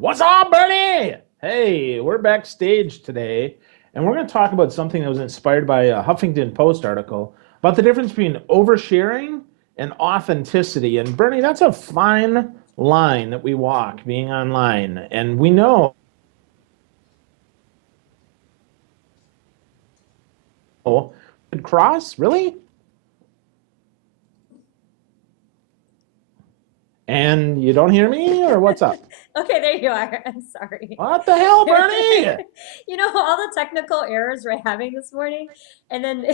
What's up, Bernie? Hey, we're backstage today, and we're going to talk about something that was inspired by a Huffington Post article about the difference between oversharing and authenticity. And Bernie, that's a fine line that we walk being online. And we know cross, really? And you don't hear me, or what's up? Okay, there you are. I'm sorry. What the hell, Bernie? All the technical errors we're having this morning. And then,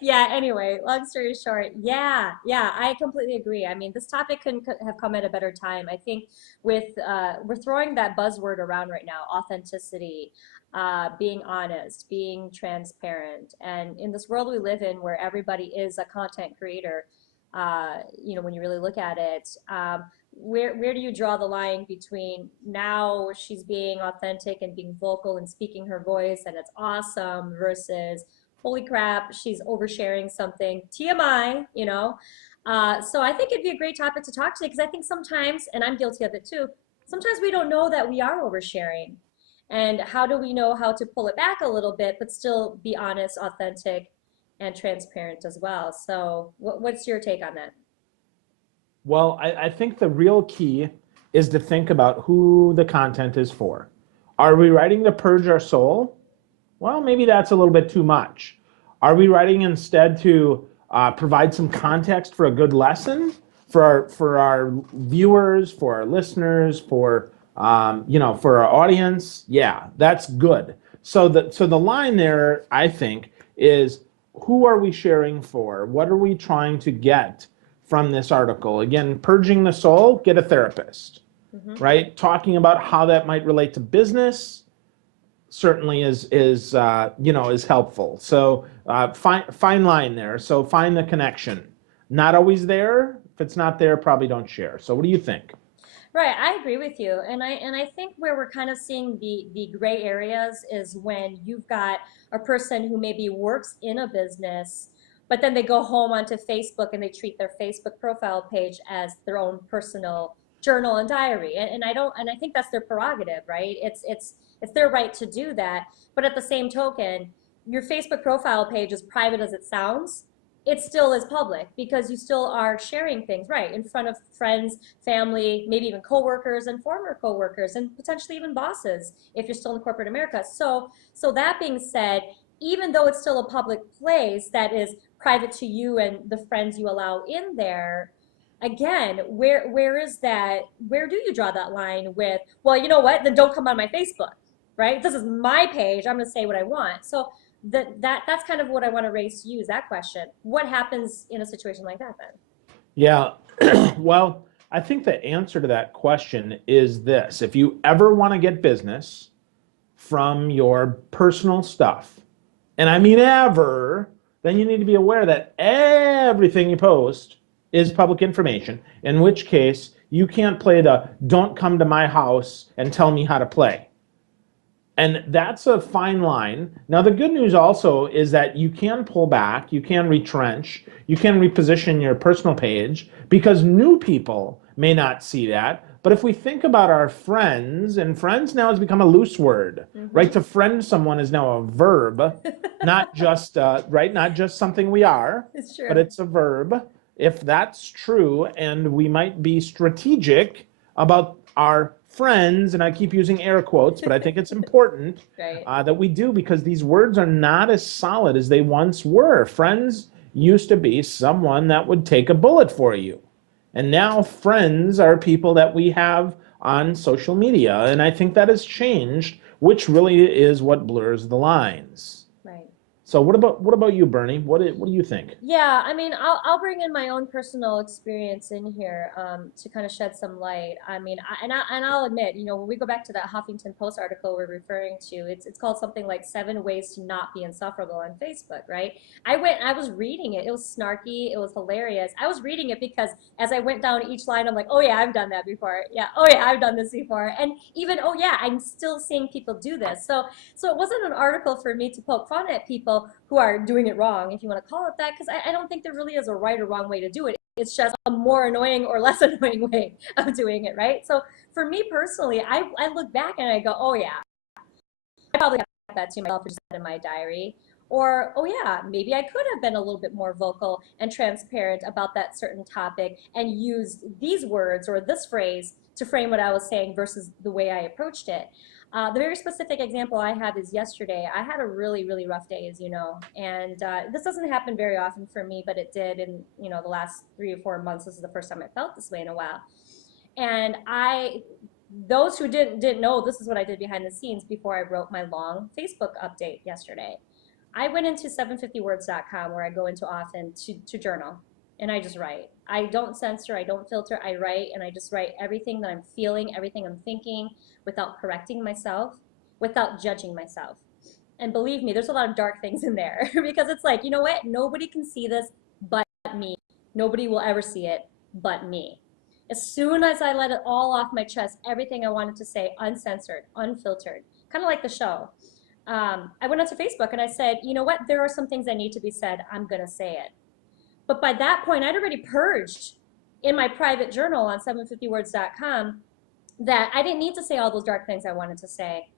yeah, anyway, long story short, yeah, I completely agree. I mean, this topic couldn't have come at a better time. I think we're throwing that buzzword around right now, authenticity, being honest, being transparent. And in this world we live in where everybody is a content creator, when you really look at it, where do you draw the line between now she's being authentic and being vocal and speaking her voice and it's awesome versus holy crap, she's oversharing something, TMI, so I think it'd be a great topic to talk to because I think sometimes, and I'm guilty of it too, sometimes we don't know that we are oversharing. And how do we know how to pull it back a little bit but still be honest, authentic, and transparent as well? So what's your take on that? Well, I think the real key is to think about who the content is for. Are we writing to purge our soul? Well, maybe that's a little bit too much. Are we writing instead to provide some context for a good lesson for our viewers, for our listeners, for our audience? Yeah, that's good. So the line there, I think, is who are we sharing for? What are we trying to get from this article? Again, purging the soul, get a therapist, Hmm. right? Talking about how that might relate to business certainly is helpful. So fine line there. So find the connection. Not always there. If it's not there, probably don't share. So what do you think? Right, I agree with you. And I think where we're kind of seeing the gray areas is when you've got a person who maybe works in a business, but then they go home onto Facebook and they treat their Facebook profile page as their own personal journal and diary. And I think that's their prerogative, right? It's their right to do that. But at the same token, your Facebook profile page, as private as it sounds, it still is public because you still are sharing things, right, in front of friends, family, maybe even coworkers and former coworkers, and potentially even bosses if you're still in corporate America. So that being said, even though it's still a public place that is private to you and the friends you allow in there, again, where is that? Where do you draw that line with? Well, you know what? Then don't come on my Facebook, right? This is my page. I'm going to say what I want. So that's kind of what I want to raise to you is that question. What happens in a situation like that then? Yeah. Well, I think the answer to that question is this. If you ever want to get business from your personal stuff, and I mean ever, then you need to be aware that everything you post is public information, in which case you can't play the don't come to my house and tell me how to play. And that's a fine line. Now, the good news also is that you can pull back, you can retrench, you can reposition your personal page because new people may not see that. But if we think about our friends, and friends now has become a loose word, right? Mm-hmm. To friend someone is now a verb, not just right, not just something we are, It's but true. it's a verb. If that's true, and we might be strategic about our friends, and I keep using air quotes, but I think it's important Right. that we do because these words are not as solid as they once were. Friends used to be someone that would take a bullet for you. And now friends are people that we have on social media. And I think that has changed, which really is what blurs the lines. Right. So what about you, Bernie? What do you think? Yeah, I mean, I'll bring in my own personal experience in here to kind of shed some light. I mean, I'll admit, when we go back to that Huffington Post article we're referring to, it's called something like Seven Ways to Not Be Insufferable on Facebook, right? I was reading it. It was snarky. It was hilarious. I was reading it because as I went down each line, I'm like, oh yeah, I've done that before. Yeah, oh yeah, I've done this before. And even, oh yeah, I'm still seeing people do this. So it wasn't an article for me to poke fun at people who are doing it wrong, if you want to call it that, because I don't think there really is a right or wrong way to do it. It's just a more annoying or less annoying way of doing it, right? So for me personally, I look back and I go, oh yeah, I probably got that to myself, just in my diary. Or, oh yeah, maybe I could have been a little bit more vocal and transparent about that certain topic and used these words or this phrase to frame what I was saying versus the way I approached it. The very specific example I have is yesterday. I had a really, really rough day, as you know, and this doesn't happen very often for me, but it did in the last 3 or 4 months. This is the first time I felt this way in a while, and those who didn't know, this is what I did behind the scenes before I wrote my long Facebook update yesterday. I went into 750words.com where I go into often to journal, and I just write. I don't censor, I don't filter, I write, and I just write everything that I'm feeling, everything I'm thinking, without correcting myself, without judging myself. And believe me, there's a lot of dark things in there because it's like, you know what? Nobody can see this but me. Nobody will ever see it but me. As soon as I let it all off my chest, everything I wanted to say, uncensored, unfiltered, kind of like the show, I went onto Facebook and I said, you know what? There are some things that need to be said. I'm going to say it. But by that point, I'd already purged in my private journal on 750words.com that I didn't need to say all those dark things I wanted to say.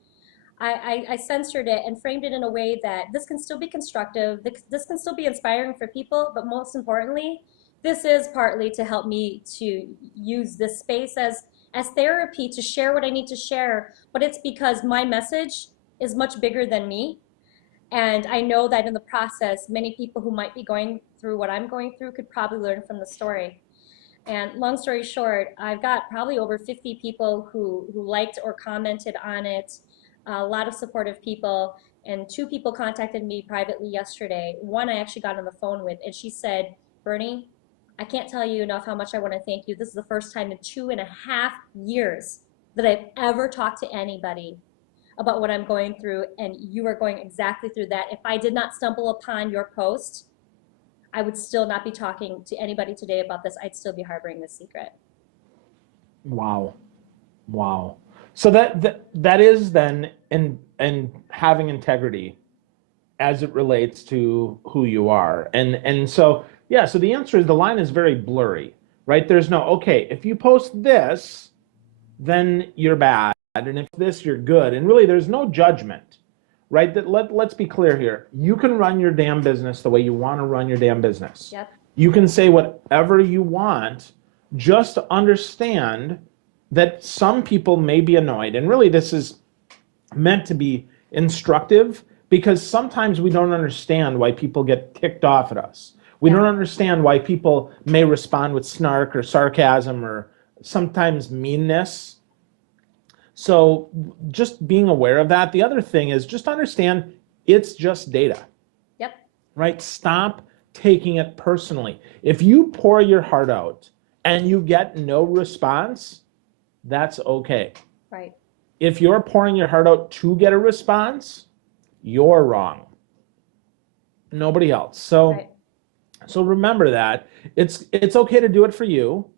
I censored it and framed it in a way that this can still be constructive, this can still be inspiring for people, but most importantly, this is partly to help me to use this space as therapy, to share what I need to share, but it's because my message is much bigger than me. And I know that in the process, many people who might be going through what I'm going through could probably learn from the story. And long story short, I've got probably over 50 people who liked or commented on it, a lot of supportive people, and 2 people contacted me privately yesterday. One I actually got on the phone with, and she said, Bernie, I can't tell you enough how much I want to thank you. This is the first time in 2.5 years that I've ever talked to anybody about what I'm going through, and you are going exactly through that. If I did not stumble upon your post, I would still not be talking to anybody today about this. I'd still be harboring this secret. Wow. Wow. So that is then and having integrity as it relates to who you are. And so yeah, so the answer is the line is very blurry, right? There's no, okay, if you post this, then you're bad, and if this, you're good. And really there's no judgment, right? Let's be clear here. You can run your damn business the way you want to run your damn business. Yep. You can say whatever you want. Just understand that some people may be annoyed. And really this is meant to be instructive, because sometimes we don't understand why people get ticked off at us. We don't understand why people may respond with snark or sarcasm or sometimes meanness. So just being aware of that. The other thing is just understand it's just data. Yep. Right? Stop taking it personally. If you pour your heart out and you get no response, that's okay. Right. If you're pouring your heart out to get a response, you're wrong. Nobody else. So, right. So remember that it's okay to do it for you.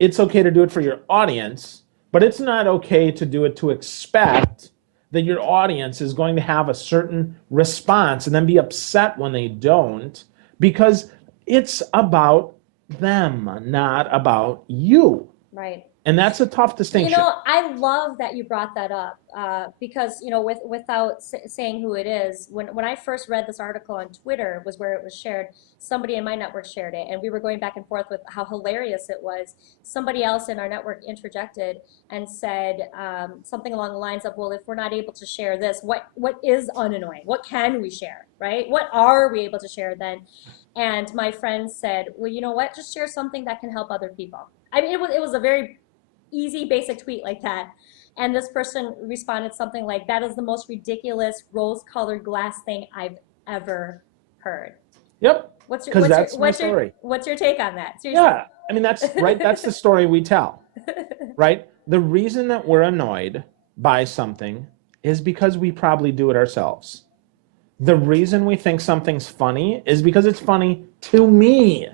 It's okay to do it for your audience, but it's not okay to do it to expect that your audience is going to have a certain response and then be upset when they don't, because it's about them, not about you. Right. And that's a tough distinction. I love that you brought that up because, without saying who it is, when I first read this article on Twitter was where it was shared, somebody in my network shared it, and we were going back and forth with how hilarious it was. Somebody else in our network interjected and said something along the lines of, well, if we're not able to share this, what is unannoying? What can we share, right? What are we able to share then? And my friend said, well, you know what? Just share something that can help other people. I mean, it was a very easy, basic tweet like that. And this person responded something like, that is the most ridiculous rose-colored glass thing I've ever heard. Yep. What's your take on that? Seriously. Yeah, I mean, that's right. That's the story we tell, right? The reason that we're annoyed by something is because we probably do it ourselves. The reason we think something's funny is because it's funny to me,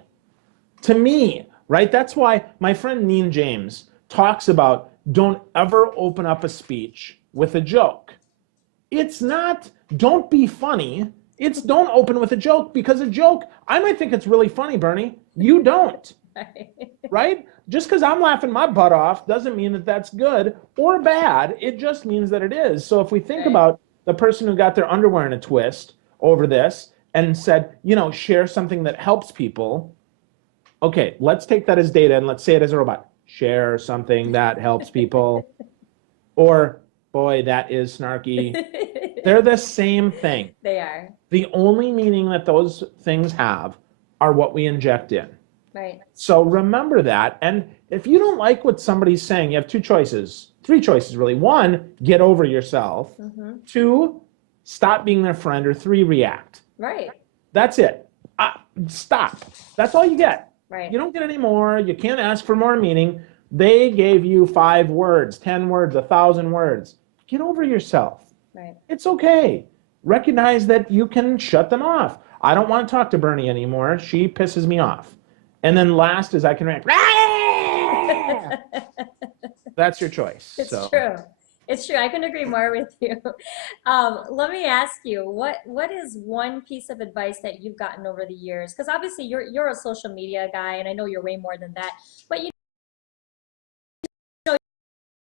right? That's why my friend Neen James talks about don't ever open up a speech with a joke. It's not, don't be funny. It's don't open with a joke, because a joke, I might think it's really funny, Bernie. You don't, right? Just because I'm laughing my butt off doesn't mean that that's good or bad. It just means that it is. So if we think about the person who got their underwear in a twist over this and said, share something that helps people. Okay, let's take that as data and let's say it as a robot. Share something that helps people. Or, boy, that is snarky. They're the same thing. They are. The only meaning that those things have are what we inject in. Right. So remember that. And if you don't like what somebody's saying, you have three choices, really. One, get over yourself. Mm-hmm. Two, stop being their friend. Or three, react. Right. That's it. Stop. That's all you get. Right. You don't get any more. You can't ask for more meaning. They gave you 5 words, 10 words, 1,000 words. Get over yourself. Right. It's okay. Recognize that you can shut them off. I don't want to talk to Bernie anymore. She pisses me off. And then last is I can rant. That's your choice. It's true. It's true. I couldn't agree more with you. Let me ask you, what is one piece of advice that you've gotten over the years? Because obviously you're a social media guy, and I know you're way more than that. But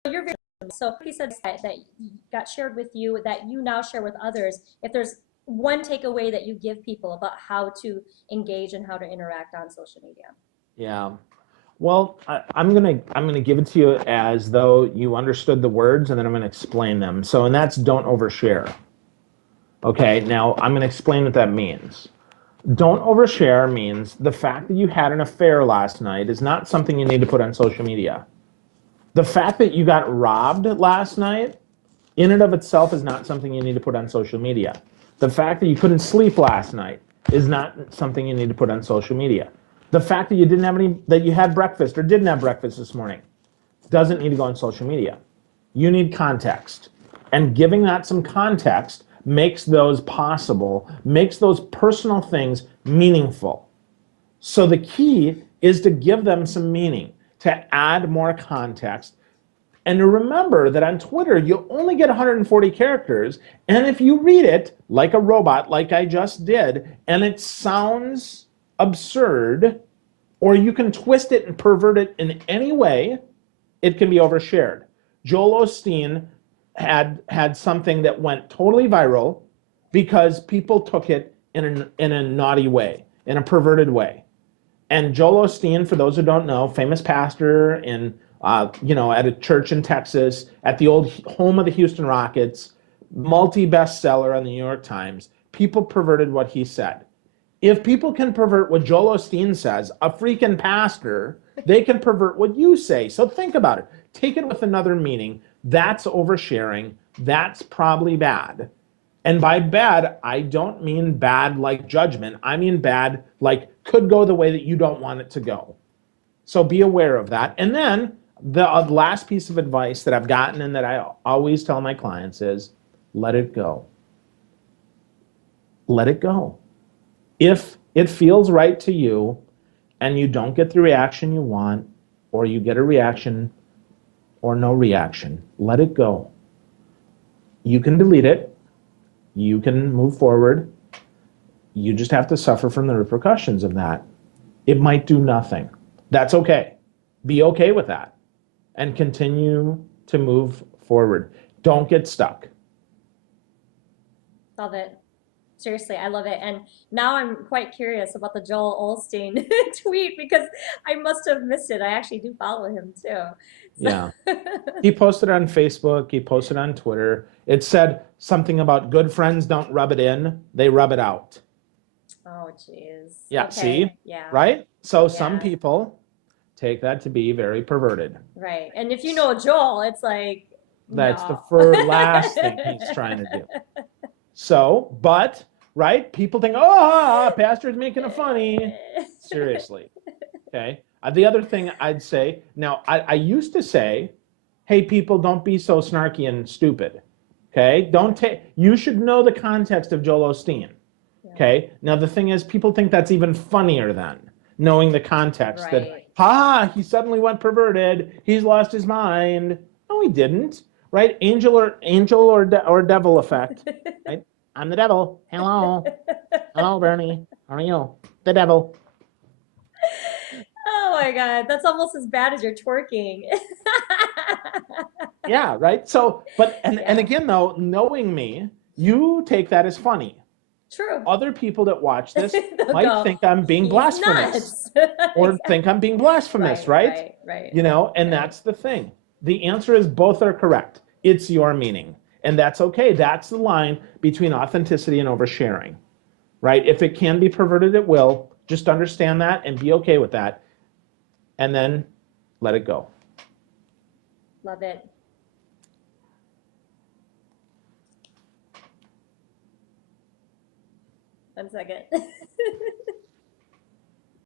you're very, so he said that got shared with you that you now share with others. If there's one takeaway that you give people about how to engage and how to interact on social media. Yeah. Well, I'm gonna give it to you as though you understood the words, and then I'm gonna explain them. So, and that's don't overshare. Okay. Now I'm gonna explain what that means. Don't overshare means the fact that you had an affair last night is not something you need to put on social media. The fact that you got robbed last night, in and of itself, is not something you need to put on social media. The fact that you couldn't sleep last night is not something you need to put on social media. The fact that you had breakfast or didn't have breakfast this morning doesn't need to go on social media. You need context. And giving that some context makes those possible, makes those personal things meaningful. So the key is to give them some meaning, to add more context. And to remember that on Twitter, you only get 140 characters. And if you read it like a robot, like I just did, and it sounds absurd, or you can twist it and pervert it in any way, it can be overshared. Joel Osteen had something that went totally viral because people took it in a naughty way, in a perverted way. And Joel Osteen, for those who don't know, famous pastor in at a church in Texas, at the old home of the Houston Rockets, multi-bestseller on the New York Times. People perverted what he said. If people can pervert what Joel Osteen says, a freaking pastor, they can pervert what you say. So think about it. Take it with another meaning. That's oversharing. That's probably bad. And by bad, I don't mean bad like judgment. I mean bad like could go the way that you don't want it to go. So be aware of that. And then the last piece of advice that I've gotten and that I always tell my clients is let it go. Let it go. If it feels right to you and you don't get the reaction you want, or you get a reaction or no reaction, let it go. You can delete it. You can move forward. You just have to suffer from the repercussions of that. It might do nothing. That's okay. Be okay with that and continue to move forward. Don't get stuck. Love it. Seriously, I love it. And now I'm quite curious about the Joel Osteen tweet because I must have missed it. I actually do follow him too. So. Yeah. He posted on Facebook. He posted on Twitter. It said something about good friends don't rub it in. They rub it out. Oh, geez. Yeah. Okay. See? Yeah. Right? So some people take that to be very perverted. Right. And if you know Joel, it's like, that's no. the last thing he's trying to do. So, but, right? People think, oh, pastor's making a funny. Seriously. Okay. The other thing I'd say, now, I used to say, hey, people, don't be so snarky and stupid. Okay. You should know the context of Joel Osteen. Yeah. Okay. Now, the thing is, people think that's even funnier than knowing the context that, he suddenly went perverted. He's lost his mind. No, he didn't. Right? Angel or devil effect. Right? I'm the devil. Hello. Hello, Bernie. How are you? The devil. Oh my God, that's almost as bad as your twerking. Yeah, right. So, but and Yeah, again though, knowing me, you take that as funny. true. Other people that watch this They'll might go, think I'm being he's blasphemous nuts. or think I'm being blasphemous, Right, right? right, right, You know, and right. that's the thing. The answer is both are correct. It's your meaning. And that's okay. That's the line between authenticity and oversharing, right? If it can be perverted, it will. Just understand that and be okay with that. And then let it go. Love it. 1 second.